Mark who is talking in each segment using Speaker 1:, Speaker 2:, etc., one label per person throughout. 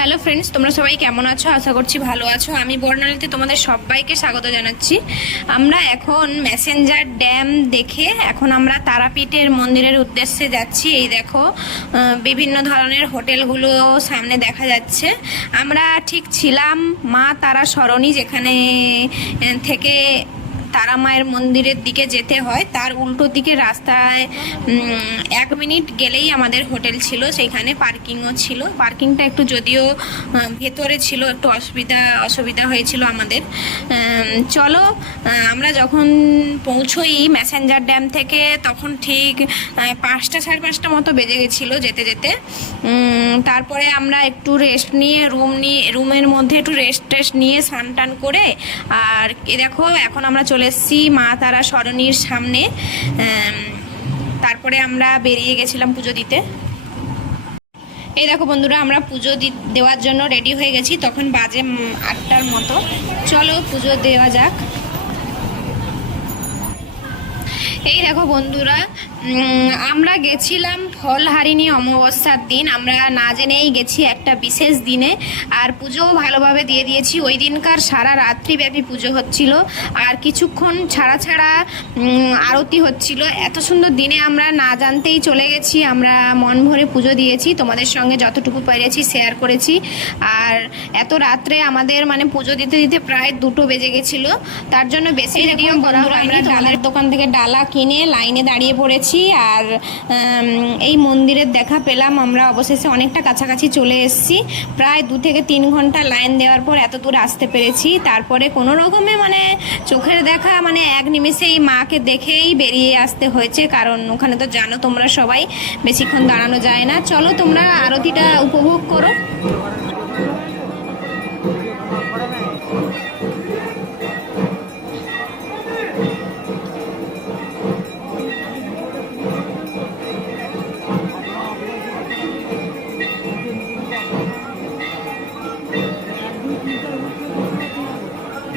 Speaker 1: Hello friends তোমরা সবাই কেমন আছো? আশা করছি ভালো আছো। আমি বর্ণালীতে তোমাদের সবাইকে স্বাগত জানাচ্ছি। আমরা এখন মেসেঞ্জার ড্যাম দেখে এখন আমরা তারাপীঠের মন্দিরের উদ্দেশ্যে যাচ্ছি। এই দেখো বিভিন্ন ধরনের হোটেলগুলো সামনে দেখা যাচ্ছে। আমরা ঠিক ছিলাম মা তারা সরণি যেখানে থেকে তারা মায়ের মন্দিরের দিকে যেতে হয়। তার উল্টো দিকে রাস্তায় এক মিনিট গেলেই আমাদের হোটেল ছিল, সেইখানে পার্কিংও ছিল। পার্কিংটা একটু যদিও ভেতরে ছিল, একটু অসুবিধা অসুবিধা হয়েছিল আমাদের। চলো আমরা যখন পৌঁছোই ম্যাসেঞ্জার ড্যাম থেকে, তখন ঠিক পাঁচটা সাড়ে পাঁচটা মতো বেজে গেছিল যেতে যেতে। তারপরে আমরা একটু রেস্ট নিয়ে রুম নিয়ে রুমের মধ্যে একটু রেস্ট টেস্ট নিয়ে স্নান টান করে, আর এ দেখো, এখন আমরা চলে এসেছি মা তারা সরণির সামনে। তারপরে আমরা বেরিয়ে গেছিলাম পুজো দিতে। এই দেখো বন্ধুরা, আমরা পুজো দেওয়ার জন্য রেডি হয়ে গেছি। তখন বাজে আটটার মতো। চলো পুজো দেওয়া যাক। এই দেখো বন্ধুরা আমরা গেছিলাম ফলহারিণী অমাবস্যার দিন। আমরা না জেনেই গেছি একটা বিশেষ দিনে। আর পুজোও ভালোভাবে দিয়ে দিয়েছি। ওই দিনকার সারা রাত্রিব্যাপী পুজো হচ্ছিল। আর কিছুক্ষণ ছাড়া ছাড়া আরতি হচ্ছিল। এত সুন্দর দিনে আমরা না জানতেই চলে গেছি। আমরা মন ভরে পুজো দিয়েছি। তোমাদের সঙ্গে যতটুকু পেরেছি শেয়ার করেছি। আর এত রাত্রে আমাদের মানে পুজো দিতে দিতে প্রায় দুটো বেজে গেছিল। তার জন্য বেশি রেডিও করা হয়নি। ডালের দোকান থেকে ডালা কিনে লাইনে দাঁড়িয়ে পড়েছি। আর এই মন্দিরের দেখা পেলাম আমরা। অবশেষে অনেকটা কাছাকাছি চলে এসেছি। প্রায় দু থেকে তিন ঘণ্টা লাইন দেওয়ার পর এত দূর আসতে পেরেছি। তারপরে কোনো রকমে মানে চোখের দেখা মানে এক নিমেষেই মাকে দেখেই বেরিয়ে আসতে হয়েছে। কারণ ওখানে তো জানো তোমরা সবাই, বেশিক্ষণ দাঁড়ানো যায় না। চলো তোমরা আরতিটা উপভোগ করো।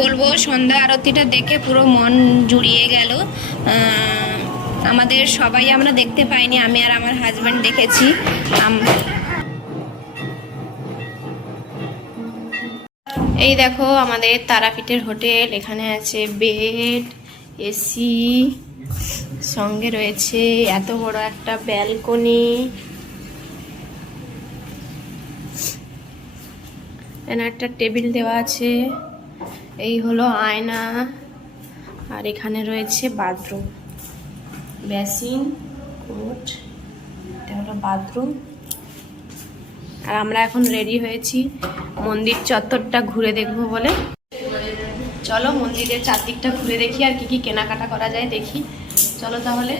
Speaker 1: বলব, সন্ধ্যা আরতিটা দেখে পুরো মন জুড়িয়ে গেল। আমাদের সবাই আমরা দেখতে পাইনি, আমি আর আমার হাজব্যান্ড দেখেছি। এই দেখো আমাদের তারাপীঠের হোটেল, এখানে আছে বেড এসি, সঙ্গে রয়েছে এত বড় একটা ব্যালকনি একটা টেবিল দেওয়া আছে। এই হলো আয়না, আর এখানে রয়েছে বাথরুম। বেসিন, কোট, এটা হলো বাথরুম। আর আমরা এখন রেডি হয়েছি মন্দির চত্বরটা ঘুরে দেখব বলে। চলো মন্দিরের চারদিকটা ঘুরে দেখি আর কি কি কেনাকাটা করা যায় দেখি। চলো তাহলে।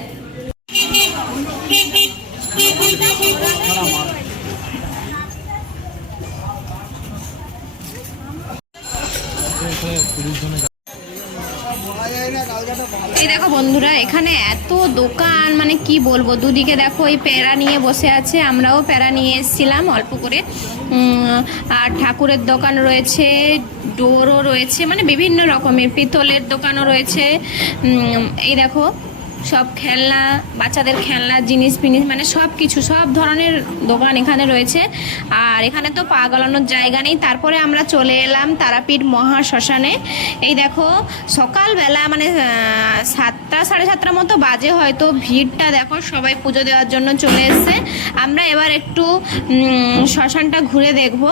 Speaker 1: এখানে এত দোকান মানে কি বলব? দুদিকে দেখো ওই প্যারা নিয়ে বসে আছে, আমরাও প্যারা নিয়ে এসেছিলাম অল্প করে। আর ঠাকুরের দোকান রয়েছে, ডোরও রয়েছে মানে বিভিন্ন রকমের, পিতলের দোকানও রয়েছে। এই দেখো সব খেলনা, বাচ্চাদের খেলনা, জিনিস ফিনিস মানে সব কিছু, সব ধরনের দোকান এখানে রয়েছে। আর এখানে তো পা গলানোর জায়গা নেই। তারপরে আমরা চলে এলাম তারাপীঠ মহা শ্মশানে এই দেখো, সকালবেলা মানে সাতটা, সাড়ে সাতটার মতো বাজে হয়তো ভিড়টা। দেখো, সবাই পুজো দেওয়ার জন্য চলে এসছে। আমরা এবার একটু শ্মশানটা ঘুরে দেখব।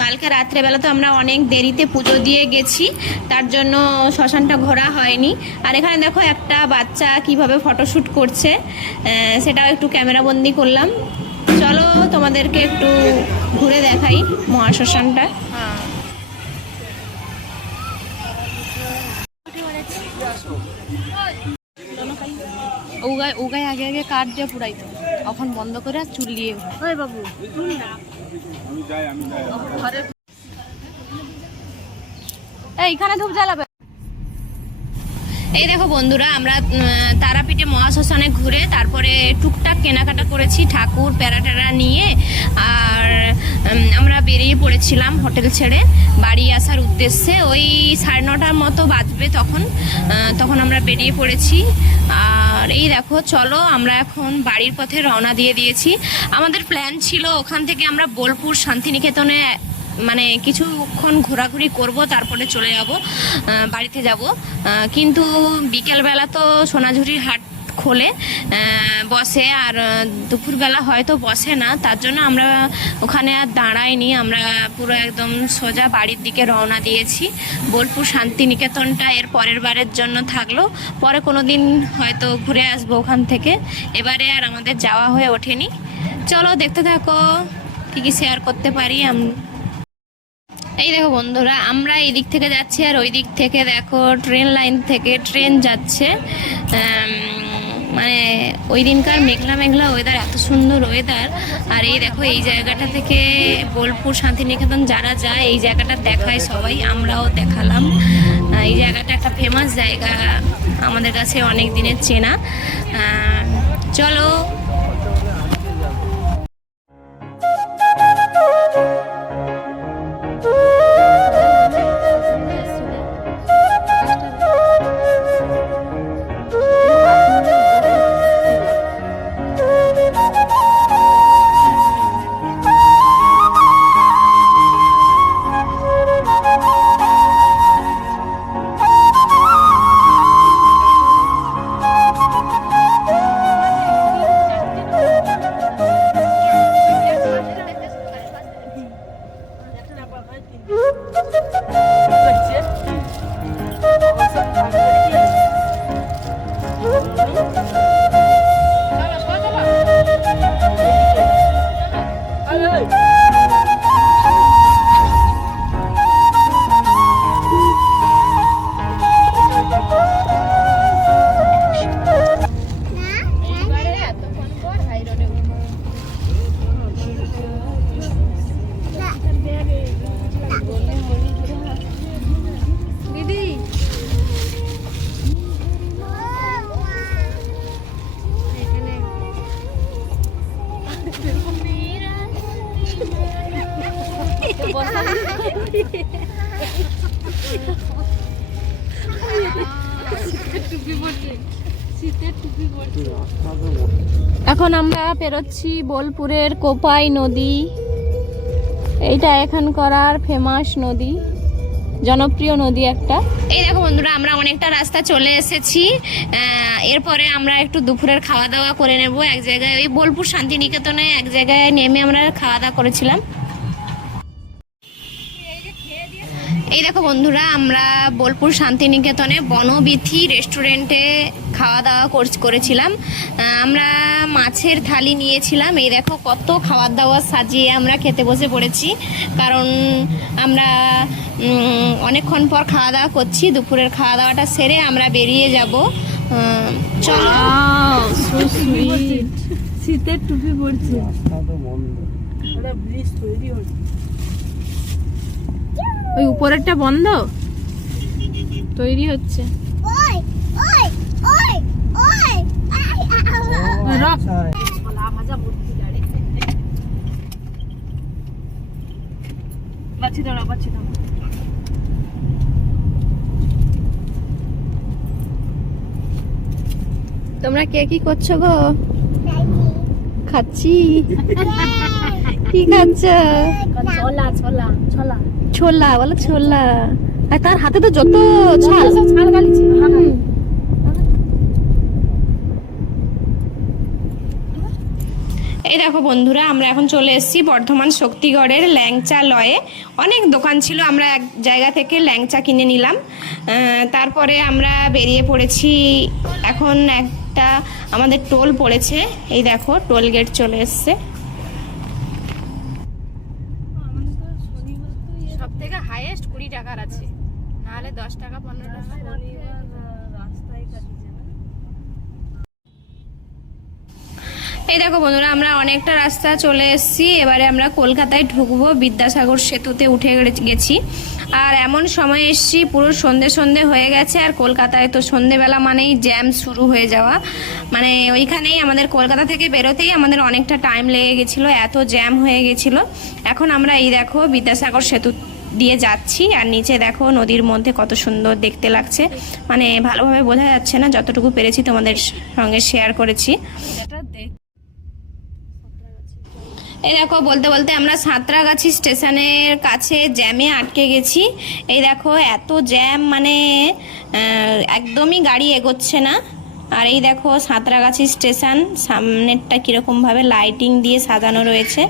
Speaker 1: কালকে রাত্রেবেলা তো আমরা অনেক দেরিতে পুজো দিয়ে গেছি। তার জন্য শ্মশানটা ঘোরা হয়নি। আর এখানে দেখো একটা বাচ্চা কীভাবে ফটোশ্যুট করছে। সেটাও একটু ক্যামেরাবন্দি করলাম। চলো তোমাদেরকে একটু ঘুরে দেখাই মহাশ্মশানটা।
Speaker 2: উগায় উগায় আগে আগে কাঠ দিয়ে পুরাইতো এখন বন্ধ করে আর চুলিয়ে ওই বাবু এইখানে ধূপ জ্বালাবে।
Speaker 1: এই দেখো বন্ধুরা, আমরা তারাপীঠে মহাশ্মশানে ঘুরে তারপরে টুকটাক কেনাকাটা করেছি ঠাকুর প্যারা ট্যারা নিয়ে। আর আমরা বেরিয়ে পড়েছিলাম হোটেল ছেড়ে বাড়ি আসার উদ্দেশ্যে। ওই সাড়ে নটার মতো বাজবে তখন তখন আমরা বেরিয়ে পড়েছি। আর এই দেখো, চলো আমরা এখন বাড়ির পথে রওনা দিয়ে দিয়েছি। আমাদের প্ল্যান ছিল ওখান থেকে আমরা বোলপুর শান্তিনিকেতনে মানে কিছুক্ষণ ঘোরাঘুরি করব, তারপরে চলে যাব বাড়িতে যাব। কিন্তু বিকেলবেলা তো সোনাঝুরির হাট খোলে বসে, আর দুপুরবেলা হয়তো বসে না, তার জন্য আমরা ওখানে আর দাঁড়াইনি। আমরা পুরো একদম সোজা বাড়ির দিকে রওনা দিয়েছি। বোলপুর শান্তিনিকেতনটা এর পরের বারের জন্য থাকল। পরে কোনো দিন হয়তো ঘুরে আসব ওখান থেকে। এবারে আর আমাদের যাওয়া হয়ে ওঠেনি। চলো দেখতে থাকো, কী কী শেয়ার করতে পারি আমি এই দেখো বন্ধুরা, আমরা এই দিক থেকে যাচ্ছি আর ওই দিক থেকে দেখো ট্রেন লাইন থেকে ট্রেন যাচ্ছে। মানে ওই দিনকার মেঘলা মেঘলা ওয়েদার এত সুন্দর ওয়েদার আর এই দেখো, এই জায়গাটা থেকে বোলপুর শান্তিনিকেতন যারা যায়, এই জায়গাটা দেখায় সবাই, আমরাও দেখালাম। এই জায়গাটা একটা ফেমাস জায়গা, আমাদের কাছে অনেক দিনের চেনা। চলো এখন আমরা পেরোচ্ছি বোলপুরের কোপাই নদী। এইটা এখানকার ফেমাস নদী, জনপ্রিয় নদী একটা। এই দেখো বন্ধুরা, আমরা অনেকটা রাস্তা চলে এসেছি। এরপরে আমরা একটু দুপুরের খাওয়া দাওয়া করে নেব। এক জায়গায় ওই বোলপুর শান্তিনিকেতনে এক জায়গায় নেমে আমরা খাওয়া দাওয়া করেছিলাম। এই দেখো বন্ধুরা আমরা বোলপুর শান্তিনিকেতনে বনবিথি রেস্টুরেন্টে খাওয়া দাওয়া কর- করেছিলাম আমরা মাছের থালি নিয়েছিলাম। এই দেখো কত খাবার দাওয়া সাজিয়ে আমরা খেতে বসে পড়েছি। কারণ আমরা অনেকক্ষণ পর খাওয়া দাওয়া করছি। দুপুরের খাওয়া দাওয়াটা সেরে আমরা বেরিয়ে যাব। চলো।
Speaker 2: শীতের টুপি পড়ছে ওই উপরেরটা বন্ধ তৈরি হচ্ছে.
Speaker 3: আচ্ছা
Speaker 1: তোমরা কে কি করছ গো খাচ্ছি কি খাচ্ছ
Speaker 2: ছোলা ছোলা ছোলা
Speaker 1: ছোলা বলো ছোলা। আর তার হাতে তো যত ছাল
Speaker 2: ছাল গালিছি
Speaker 1: এই দেখো বন্ধুরা আমরা এখন চলে এসেছি বর্ধমান শক্তিগড়ের ল্যাংচা লয়ে। অনেক দোকান ছিল আমরা এক জায়গা থেকে ল্যাংচা কিনে নিলাম। তারপরে আমরা বেরিয়ে পড়েছি। এখন একটা আমাদের টোল পড়েছে। এই দেখো টোল গেট চলে এসছে সব থেকে হাইয়েস্ট কুড়ি টাকার আছে। নাহলে দশ টাকা পনেরো টাকা।
Speaker 2: রাস্তায়
Speaker 1: এই দেখো বন্ধুরা আমরা অনেকটা রাস্তা চলে এসেছি। এবারে আমরা কলকাতায় ঢুকবো বিদ্যাসাগর সেতুতে উঠে গেছি। আর এমন সময় এসেছি পুরো সন্ধে সন্ধে হয়ে গেছে। আর কলকাতায় তো সন্ধেবেলা মানেই জ্যাম শুরু হয়ে যাওয়া। মানে ওইখানেই আমাদের কলকাতা থেকে বেরোতেই আমাদের অনেকটা টাইম লেগে গেছিল এত জ্যাম হয়ে গেছিল। এখন আমরা এই দেখো বিদ্যাসাগর সেতু দিয়ে যাচ্ছি। আর নিচে দেখো নদীর মধ্যে কত সুন্দর দেখতে লাগছে। মানে ভালোভাবে বোঝা যাচ্ছে না, যতটুকু পেরেছি তোমাদের সঙ্গে শেয়ার করেছি। এই দেখো, বলতে বলতে আমরা সাঁতরাগাছি স্টেশনের কাছে জ্যামে আটকে গেছি। এই দেখো, এত জ্যাম মানে একদমই গাড়ি এগোচ্ছে না। আর এই দেখো, সাঁতরাগাছি স্টেশন, সামনেরটা কীরকমভাবে লাইটিং দিয়ে সাজানো রয়েছে।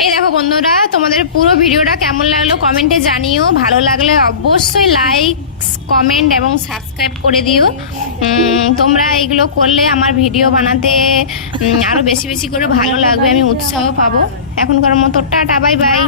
Speaker 1: এই দেখো বন্ধুরা, তোমাদের পুরো ভিডিওটা কেমন লাগল কমেন্টে জানিও। ভালো লাগলে অবশ্যই লাইক কমেন্ট এবং সাবস্ক্রাইব করে দিও। তোমরা এগুলো করলে আমার ভিডিও বানাতে আরও আরও বেশি বেশি করে ভালো লাগবে, আমি উৎসাহ পাবো। এখনকার মতো টাটা বাই বাই